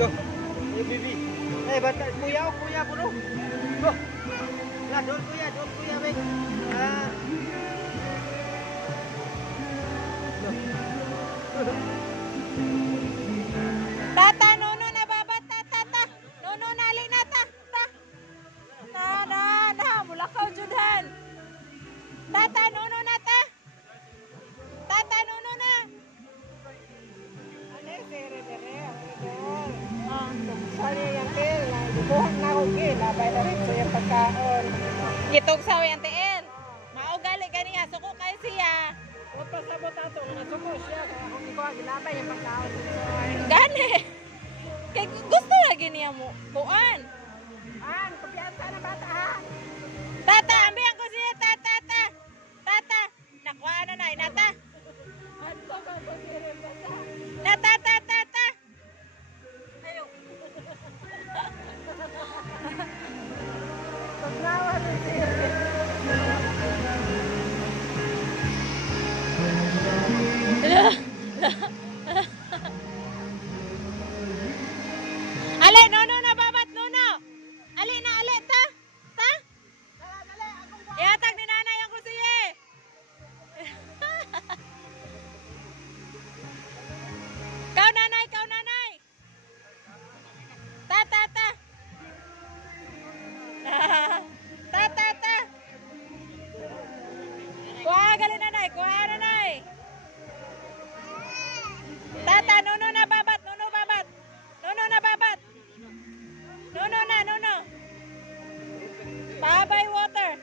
go. Hey, baby. Hey, bata, kuya, bro. Go. Lah, doon kuya, babe. Tata, nono na babat, tata. Nono na ali na ta. Na, mulakaw judhan. Tata, nono na ta. Tata, nono na. Ano, dere. Oh. Sali yung tel. Bubuhan na ako, labay na rin sa yung pagkaon. Gitog sa yang tiil. Maugali ganiya, suko kay siya. Oto sabot ato, nasuko siya. Kaya kung di ko ginabay yung pagkaon. Gani. Kay gusto lagi niya mo. Kuan. Kumpiyansa na bata, ha? Tata, ambiyan ko siya, tata. Tata, nakuha na na, nata. Ato ka po siya bata. Tata. Ayo. Pagnawa na siya. Ale, nono na babat, nono. Ali ta. Ihatag ni nanay ang kusiye. Kau nanay. Ta. Ta. Kuha gali nanay. Tata, nono na babat. Nono na. Babay water.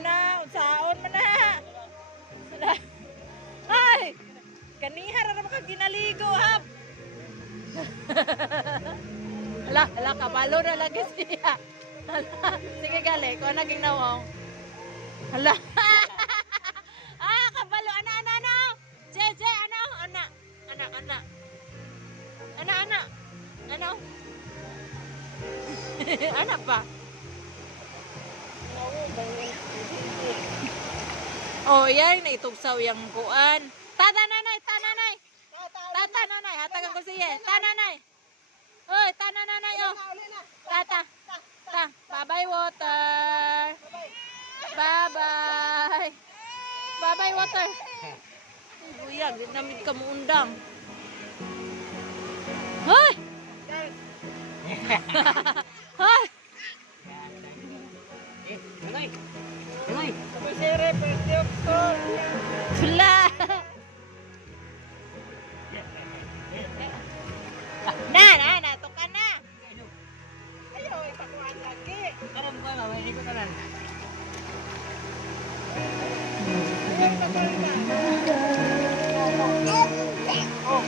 Na, unsaon man na. Ay, kanihar na naman kang ginaligo, hap. Hala, kabalo na lagi siya. Hala, sige gali, kung naging nawang. Hala. Kabalo, ano? Jeje, ano? Anak. Ano? Anak ba? Oh, yan, naitugsaw yung kuan. Tata nanay. Hatagan ko siya. Nanay. Hoy, nanay, oh. Tata. Bye-bye, water. Bye-bye, water. Buyag, namit ka mo undang. Hoy! Hoy! Sabay siya, pwede ako. Sula! Na, tuka na. Ayaw, ipakuhan lagi. Alam ko na, may ikot na. Oh.